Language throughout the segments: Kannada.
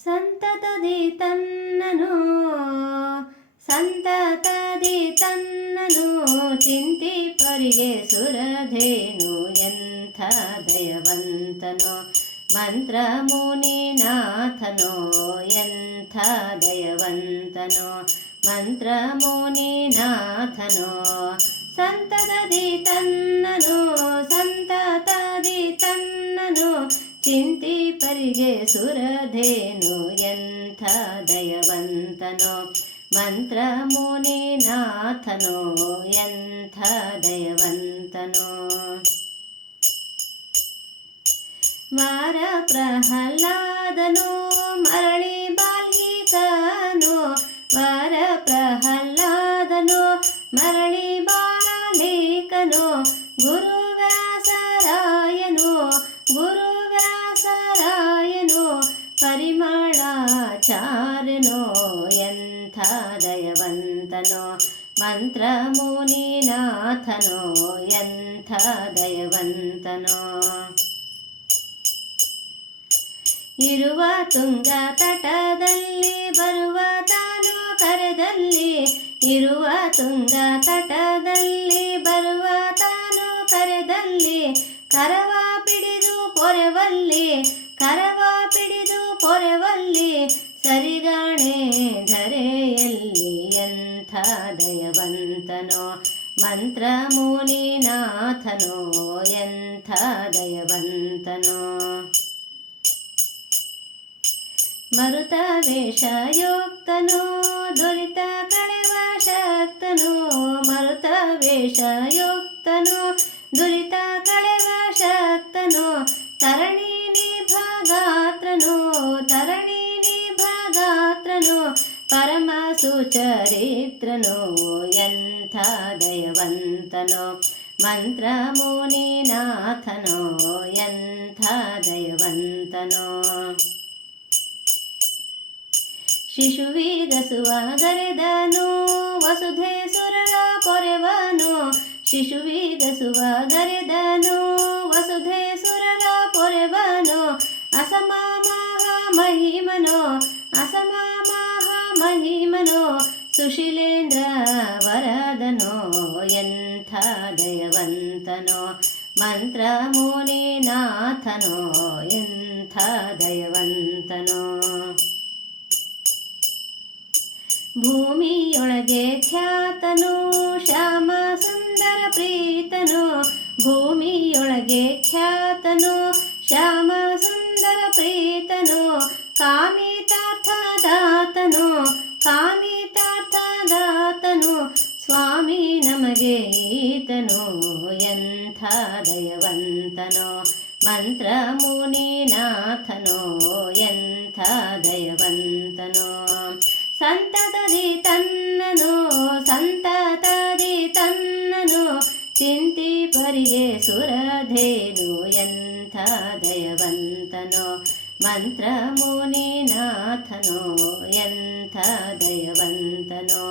ಸಂತತದಿ ತನ್ನನು ಸಂತತದಿ ತನ್ನನು ಚಿಂತಿಪರಿಗೆ ಸುರಧೇನು ಎಂಥ ದಯವಂತನೋ ಮಂತ್ರ ಮುನಿನಾಥನೋ ಎಂಥ ದಯವಂತನೋ ಮಂತ್ರ ಮುನಿನಾಥನೋ ಸಂತತದಿ ತನ್ನನು ಸಂತತದಿ ತನ್ನನು ಚಿಂತಿಪರಿಗೆ ಸುರಧೇನು ಎಂಥ ದಯವಂತನೋ ಮಂತ್ರ ಮುನಿನಾಥನೋ ಎಂಥ ದಯವಂತನೋ ವಾರ ಪ್ರಹ್ಲಾದನೋ ಮರಳಿ ಬಾಲ್ಮೀಕನೋ ವಾರ ಪ್ರಹ್ಲಾದನೋ ಮರಳಿ ಬಾಲಿಕನೋ ಗುರುವ್ಯಾಸರಾಯನೋ ಗುರುವ್ಯಾಸರಾಯನೋ ಪರಿಮಳಾಚಾರ್ಯನೋ ಎಂಥ ದಯವಂತನೋ ಮಂತ್ರ ಮುನಿನಾಥನೋ ಎಂಥ ದಯವಂತನೋ ಇರುವ ತುಂಗ ತಟದಲ್ಲಿ ಬರುವ ತಾನು ಕರೆದಲ್ಲಿ ಇರುವ ತುಂಗ ತಟದಲ್ಲಿ ಬರುವ ತಾನು ಕರೆದಲ್ಲಿ ಕರವ ಪಿಡಿದು ಪೊರೆವಲ್ಲಿ ಕರವ ಪಿಡಿದು ಪೊರೆವಲ್ಲಿ ಸರಿಗಾಣೆ ಧರೆಯಲ್ಲಿ ಎಂಥ ದಯವಂತನೋ ಮಂತ್ರ ಮುನಿನಾಥನೋ ಎಂಥ ದಯವಂತನೋ ಮರುತ ವೇಷಯುಕ್ತನೋ ದುರಿತ ಕಳೆವ ಶಕ್ತನೋ ಮರುತ ವೇಷಯುಕ್ತನೋ ದುರಿತ ಕಳೆವ ಶಕ್ತನೋ ತರಣಿ ನಿಭಗಾತ್ರನೋ ತರಣಿ ನಿಭಗಾತ್ರನೋ ಪರಮ ಸುಚರಿತ್ರನೋ ಎಂಥ ದಯವಂತನೋ ಮಂತ್ರ ಮುನಿನಾಥನೋ ಎಂಥ ದಯವಂತನೋ ಶಿಶುವಿಗಸುವ ಗರೆದನು ವಸುಧೆ ಸುರರ ಪೊರೆವನು ಶಿಶುವಿಗಸುವ ಗರೆದನು ವಸುಧೆ ಸುರರ ಪೊರೆವನು ಅಸಮ ಮಹಿಮನೋ ಅಸಮ ಮಹಿಮನೋ ಸುಶೀಲೇಂದ್ರ ವರದನೋ ಎಂಥ ದಯವಂತನೋ ಮಂತ್ರ ಮುನಿನಾಥನೋ ಎಂಥ ದಯವಂತನೋ ಭೂಮಿಯೊಳಗೆ ಖ್ಯಾತನು ಶ್ಯಾಮ ಸುಂದರ ಪ್ರೀತನು ಭೂಮಿಯೊಳಗೆ ಖ್ಯಾತನು ಶ್ಯಾಮ ಸುಂದರ ಪ್ರೀತನು ಕಾಮಿತಾರ್ಥದಾತನು ಕಾಮಿತಾರ್ಥದಾತನು ಸ್ವಾಮಿ ನಮಗೆ ಈತನು ಎಂಥ ದಯವಂತನೋ ಮಂತ್ರ ಮುನಿನಾಥನೋ ಎಂಥ ದಯವಂತನೋ ಸಂತತದಿ ತನ್ನನು ಸಂತತದಿ ತನ್ನನು ಚಿಂತಿಪರಿಗೆ ಸುರಧೇನು ಎಂಥ ದಯವಂತನೋ ಮಂತ್ರ ಮುನಿನಾಥನೋ ಎಂಥ ದಯವಂತನೋ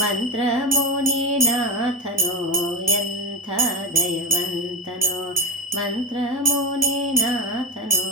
ಮಂತ್ರ ಮುನಿನಾಥನೋ ಎಂಥ ದಯವಂತನೋ ಮಂತ್ರ ಮುನಿನಾಥನೋ